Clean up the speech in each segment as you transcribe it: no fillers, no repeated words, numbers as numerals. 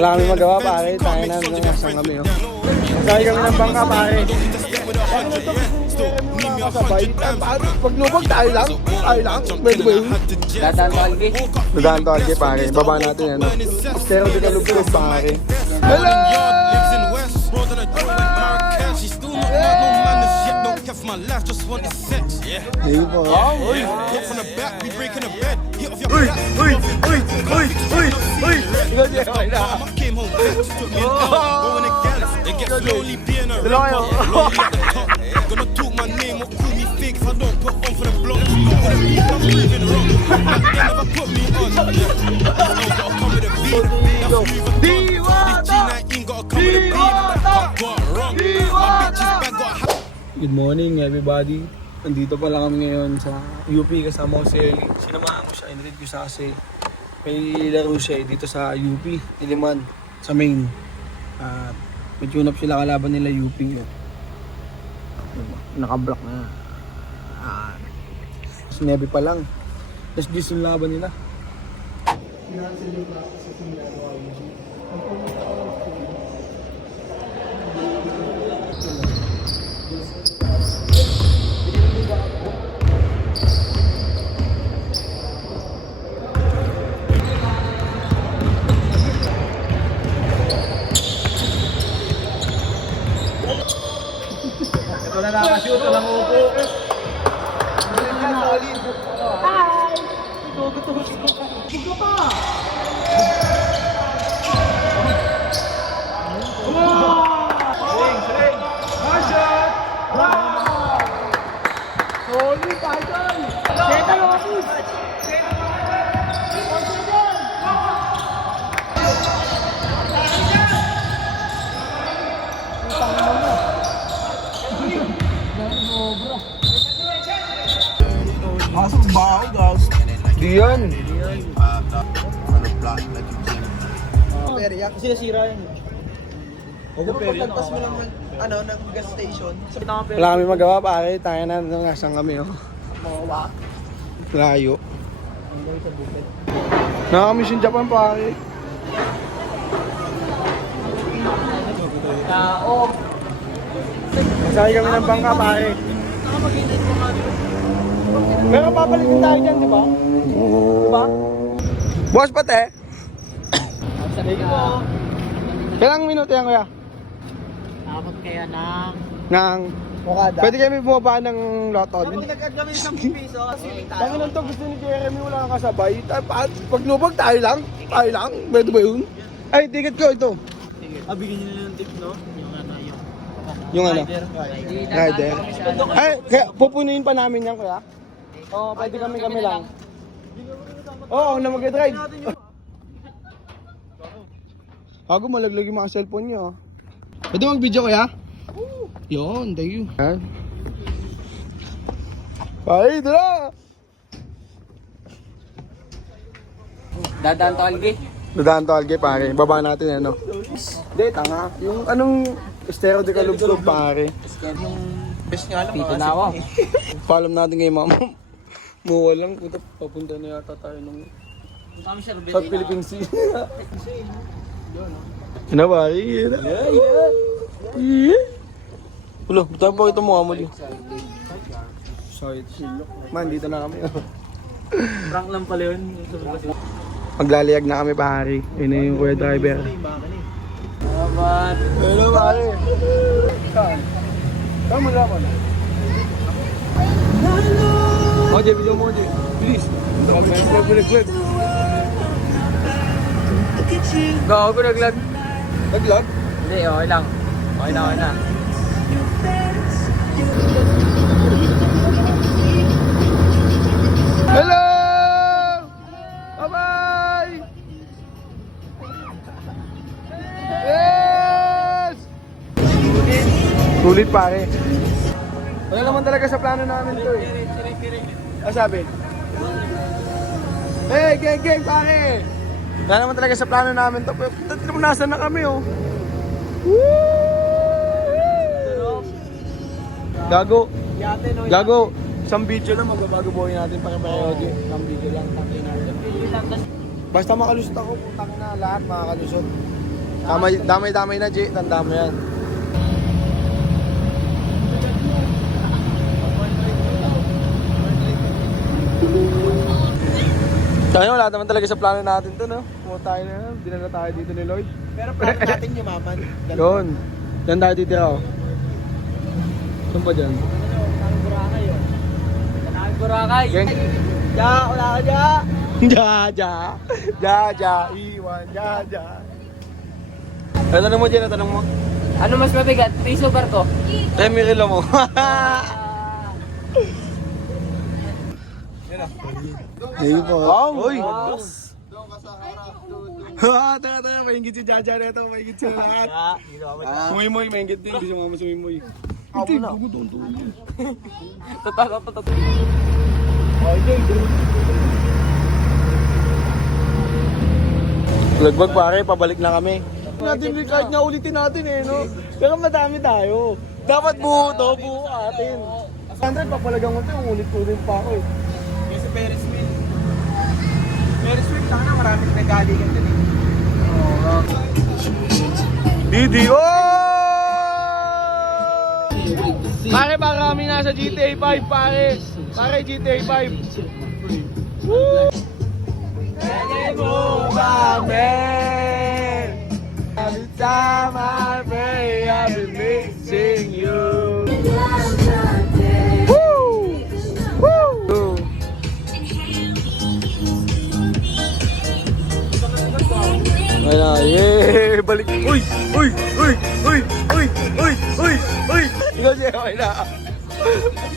Wala kami magawa pare, tayo na nasaan kami oh. Masakay kami ng bangka pare. Kasabay, pag lubog tayo lang, pwede ba yun? Dadaan to Alge pare, baba natin yan oh. Pero di ka lubog pare. Hello! My life just wanted sex, yeah. Hey po. Hit from the back, we breaking the bed. Hit off your Uy! mom. I came home, bitch, took me out, going to Gallus. It gets lonely being a Dalawa rapper. Gonna talk my name or call me fake if I don't put on for the block. Gonna be I'm moving wrong. Back then never put me on. Gotta come with a beat. That's moving on. This G19 gotta come with a beat. I got it wrong. My bitch is bad, got a Good morning everybody. Nandito pala kami ngayon sa UP kasama ko si Eli. Sinamahan ko siya, inatid ko siya kasi may laro siya dito sa UP, Iliman, sa main. At may tune up sila kalaban nila UP. Naka-block na. Sinabi pa lang. Tapos gusto yung laban nila. Ito na nakashoot, walang upo. Hi! Ito pa! Swing! One shot! Wow! Solid, idol! Keta Lotus! Masuk bau guys. Diyan. Perya, kasi nasira yun. Pero pagkalpas mo ng, ng gas station, Wala kami magawa pare, tayo na nasaan kami oh. mawawa. Layo. Nakaka-mission Japan pare. Masakay kami ng bangka pare. Pero papalitin tayo dyan, di ba? Diba? Boss pate! Sabi ko, Ilang minuto yan kuya? dapat kaya ng Nang... Okada. Pwede kami bumaba ng loton. Kung nagkagawin ng piso, kasi tayo. Tanginan to, gusto ni Jeremy wala kang kasabay. Pag lubog tayo lang, pwede ba yun? Ay, ticket ko ito. Bigyan nyo ng tip, no? Yung ano? Rider. Ay, kaya pupunuin pa namin yan kuya. Oo, pwede kami lang. Oo, na mag-drive. Bago malaglag yung mga cellphone nyo. Pwede mag-video kuya? Yun, thank you. Ay, ito na! Dadaan to Algi. Dadaan to Alge pare, baba natin ano. Hindi, tanga. Yung anong estero de kalubog pare. Yung best nga lang. Dito na ako. Paalam natin kay mama. Muwa lang, puta, papunta na yata tayo ng South Philippine Sea. Ano ba? Ulo, tayo pa ito mukha mo liyo. Sorry, man, dito na kami. Prank lang pala yun. Maglaliyag na kami pare. Yun na yung kuya driver. Salamat. Hello pare. Tama na ako na. Oh, Jay, video mo, Jay. Please. Clip. Go, ako naglag. Nag-vlog? Hindi, okay lang. Okay na. Hello! Bye-bye! Yes! Sulit pare. Wala naman talaga sa plano namin to eh. Ano sabi? Hey, gang pare! Wala naman talaga sa plano namin to. Pero nasa na kami oh. Woo! Gago. Gago. Isang video lang magbabago buhay natin para pareho. Isang video lang. Basta makalusot ako, putang na lahat makakalusot. Damay na, G. Tanda mo yan. Kaya wala naman talaga sa plano natin to, no? Pumunta tayo na yan. Dinala tayo dito ni Lloyd. Pero plano natin yumaman. Yun. Diyan tayo titira, oh. Saan pa dyan? Boracay. Gang. Ja, wala ka ja. Iwan, Tanong mo dyan, tanong mo. Ano mas mabigat? Piso barko? Mirilo mo. Ayun po. Uy! Tanga, mahingit si Jaja na ito, mahingit sila lahat. Sumimoy, mahingit din, hindi siya mama sumimoy. Ito yung dugo doon. Totoo. Lagbag pare, pabalik na kami. Natin kahit nga ulitin natin eh, no? Pero madami tayo. Dapat buo to, buo atin. 100 papalagang mo ito, ulit-ulit pa ako eh. Kasi Ferris wheel. Ferris wheel lang na maraming nagaligan din eh. Didi, oh! Pare, marami na sa GTA 5, pare. Pare, GTA 5. Woo! Kaya mo kami. Every time I pray, I've been missing you. Woo! Woo! Ayan, yeah! Balik! Uy! Ikaw, Jay, okay na.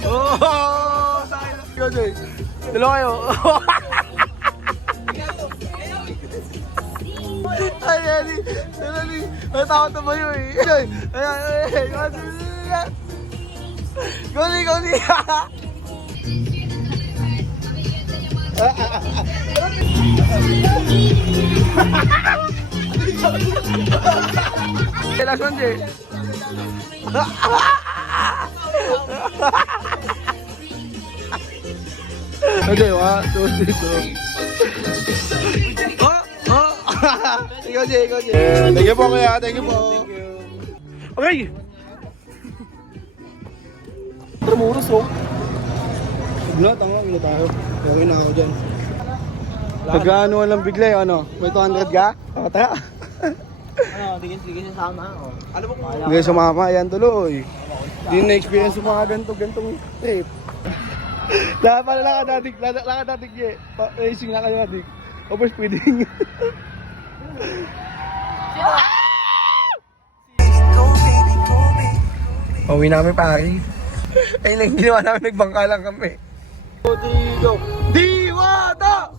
Oh! Ikaw, Jay. Dalawa kayo. Ay, Eli! Natakot na ba yun eh? Ayan, Goli! Last one, Jay. Okay, 1, 2, 3, 4. Ikaw, Jay. Thank you po, kuya. Thank you po. Okay. Trumuros, oh. Wala tayo. Okay na ako dyan. Nagkaano lang bigla eh, ano? May 200 ka? O, tara. Sige sasama. Alam mo kung Hindi sumama, yan tuloy. Hindi na-experience yung mga gantong trip. Lakad natin, Jay. Racing na kayo natin. Overspeeding. Pauwi namin, pare. Ayun lang, ginawa namin, nagbangka lang kami. Go! Diwata!